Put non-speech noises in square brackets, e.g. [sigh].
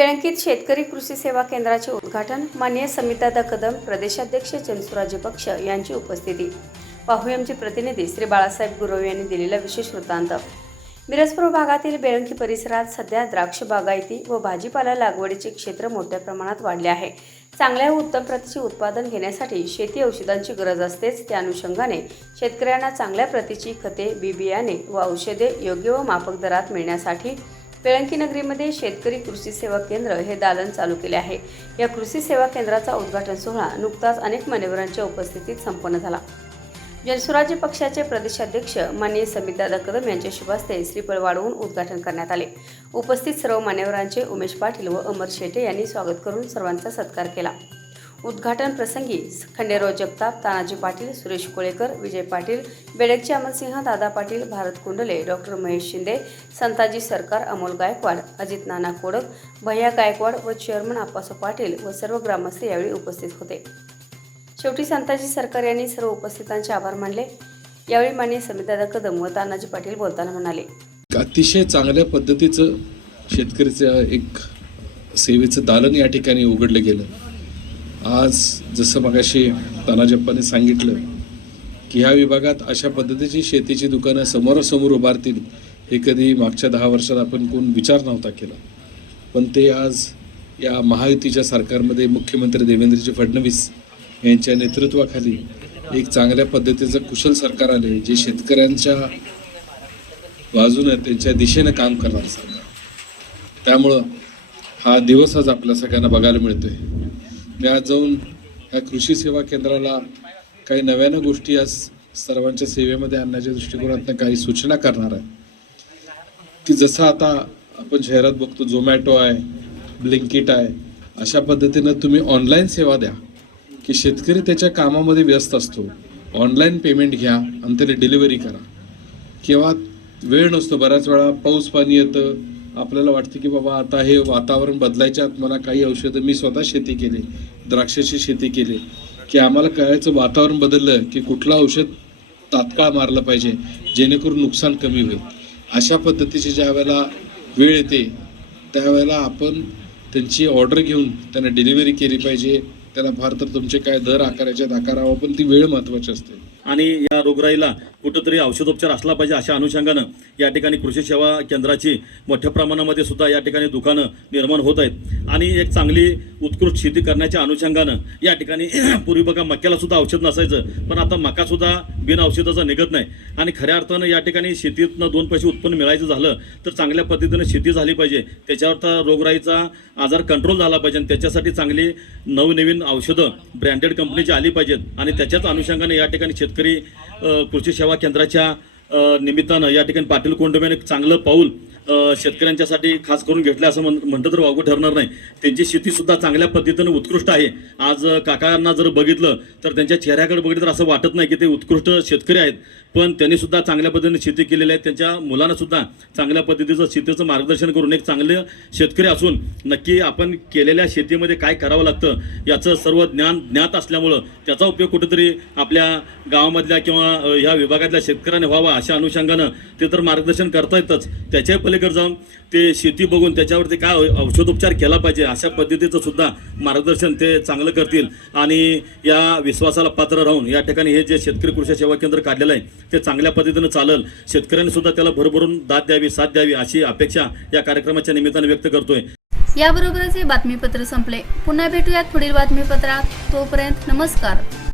बेळंकीत शेतकरी कृषी सेवा केंद्राचे उद्घाटन माननीय समितादा कदम प्रदेशाध्यक्ष चंद्रराजे पक्ष यांची उपस्थिती. पाहूया आमचे प्रतिनिधी श्री बाळासाहेब गुरव यांनी दिलेला विशेष वृत्तांत. मिरजपूर भागातील बेळंकी परिसरात सध्या द्राक्ष बागायती व भाजीपाला लागवडीचे क्षेत्र मोठ्या प्रमाणात वाढले आहे. चांगल्या व उत्तम प्रतीचे उत्पादन घेण्यासाठी शेती औषधांची गरज असतेच त्या अनुषंगाने शेतकऱ्यांना चांगल्या प्रतीची खते बी बियाणे व औषधे योग्य व माफक दरात मिळण्यासाठी बेळंकी नगरीमध्ये शेतकरी कृषी सेवा केंद्र हे दालन चालू केले आहे. या कृषी सेवा केंद्राचा उद्घाटन सोहळा नुकताच अनेक मान्यवरांच्या उपस्थितीत संपन्न झाला. जनस्वराज्य पक्षाचे प्रदेशाध्यक्ष माननीय समितदादा कदम यांच्या शुभास्ते श्रीफळ वाढवून उद्घाटन करण्यात आले. उपस्थित सर्व मान्यवरांचे उमेश पाटील व अमर शेटे यांनी स्वागत करून सर्वांचा सत्कार केला. उद्घाटन प्रसंगी खंडेराव जगताप तानाजी पाटील सुरेश कोळेकर विजय पाटील बेडकचे अमरसिंह दादा पाटील भारत कुंडले डॉक्टर महेश शिंदे संताजी सरकार अमोल गायकवाड अजित नाना कोडक भैया गायकवाड व चेअरमन आप्पासो पाटील व सर्व ग्रामस्थ यावेळी उपस्थित होते. शेवटी संताजी सरकार यांनी सर्व उपस्थितांचे आभार मानले. यावेळी माननीय समितादा कदम व तानाजी पाटील बोलताना म्हणाले. अतिशय चांगल्या पद्धतीचं शेतकरीचं एक सेवेचं दालन या ठिकाणी उघडलं गेलं. आज जसं मगाशी तानाजप्पाने सांगितलं की ह्या विभागात अशा पद्धतीची शेतीची दुकानं समोरासमोर उभारतील हे कधी मागच्या दहा वर्षात आपण कोण विचार नव्हता केला. पण ते आज या महायुतीच्या सरकारमध्ये मुख्यमंत्री देवेंद्रजी फडणवीस यांच्या नेतृत्वाखाली एक चांगल्या पद्धतीचं कुशल सरकार आले जे शेतकऱ्यांच्या बाजूनं त्यांच्या दिशेनं काम करणार सरकार. त्यामुळं हा दिवस आज आपल्या सगळ्यांना बघायला मिळतोय. मी आज जाऊन ह्या कृषी सेवा केंद्राला काही नव्यानं गोष्टी आज सर्वांच्या सेवेमध्ये आणण्याच्या दृष्टिकोनातून काही सूचना करणार आहे. की जसं आता आपण शहरात बघतो झोमॅटो आहे ब्लिंकिट आहे अशा पद्धतीनं तुम्ही ऑनलाईन सेवा द्या की शेतकरी त्याच्या कामामध्ये व्यस्त असतो. ऑनलाईन पेमेंट घ्या आणि त्याला डिलिव्हरी करा. किंवा वेळ नसतो बऱ्याच वेळा पाऊस पाणी येतं आपल्याला वाटतं की बाबा आता हे वातावरण बदलायच्या आत मला काही औषधं मी स्वतः शेती केली द्राक्षाची शेती केली. की आम्हाला कळायचं वातावरण बदललं की कुठलं औषध तात्काळ मारलं पाहिजे जेणेकरून नुकसान कमी होईल. अशा पद्धतीची ज्या वेळेला वेळ येते त्यावेळेला आपण त्यांची ऑर्डर घेऊन त्यांना डिलिव्हरी केली पाहिजे. त्याला फार तर तुमचे काय दर आकारायचे आकारावं पण ती वेळ महत्वाची असते. आणि या रोगराईला कुठंतरी औषधोपचार असला पाहिजे अशा अनुषंगानं या ठिकाणी कृषी सेवा केंद्राची मोठ्या प्रमाणामध्ये सुद्धा या ठिकाणी दुकानं निर्माण होत आहेत. आणि एक चांगली उत्कृष्ट शेती करण्याच्या अनुषंगानं या ठिकाणी [clears throat] पूर्वी बघा मक्याला सुद्धा औषध नसायचं पण आता मका सुद्धा बिन औषधाचा निघत नाही. आणि खऱ्या अर्थानं या ठिकाणी शेतीतनं दोन पैसे उत्पन्न मिळायचं झालं तर चांगल्या पद्धतीनं शेती झाली पाहिजे. त्याच्यावर तर रोगराईचा आजार कंट्रोल झाला पाहिजे आणि त्याच्यासाठी चांगली नवनवीन औषधं ब्रँडेड कंपनीची आली पाहिजेत. आणि त्याच्याच अनुषंगाने या ठिकाणी शेतकरी कृषी सेवा केंद्राच्या निमित्तानं या ठिकाणी पाटील कोंडम एक चांगलं पाऊल शेतकऱ्यांच्यासाठी खास करून घेतलं असं म्हण म्हणतं तर वागू ठरणार नाही. त्यांची शेतीसुद्धा चांगल्या पद्धतीनं उत्कृष्ट आहे. आज काकांना जर बघितलं तर त्यांच्या चेहऱ्याकडे बघितलं तर असं वाटत नाही की ते उत्कृष्ट शेतकरी आहेत. पण त्यांनी सुद्धा चांगल्या पद्धतीने शेती केलेली आहे. त्यांच्या मुलांना सुद्धा चांगल्या पद्धतीचं शेतीचं मार्गदर्शन करून एक चांगले शेतकरी असून नक्की आपण केलेल्या शेतीमध्ये काय करावं लागतं याचं सर्व ज्ञान ज्ञात असल्यामुळं त्याचा उपयोग कुठेतरी आपल्या गावामधल्या किंवा ह्या विभागातल्या शेतकऱ्यांनी व्हावा अशा अनुषंगानं ते तर मार्गदर्शन करता येतच त्याच्याही पलीकडे जाऊन ते शेती बघून त्याच्यावरती काय औषधोपचार केला पाहिजे अशा पद्धतीचं सुद्धा मार्गदर्शन ते चांगलं करतील. आणि या विश्वासाला पात्र राहून या ठिकाणी हे जे शेतकरी कृषी सेवा केंद्र काढलेलं आहे ते चांगल्या पद्धतीनं चालल. शेतकऱ्यांनी सुद्धा त्याला भरभरून दाद द्यावी साथ द्यावी अशी अपेक्षा या कार्यक्रमाच्या निमित्तानं व्यक्त करतोय. याबरोबरच हे बातमीपत्र संपले. पुन्हा भेटूयात पुढील बातमीपत्रात. तोपर्यंत नमस्कार.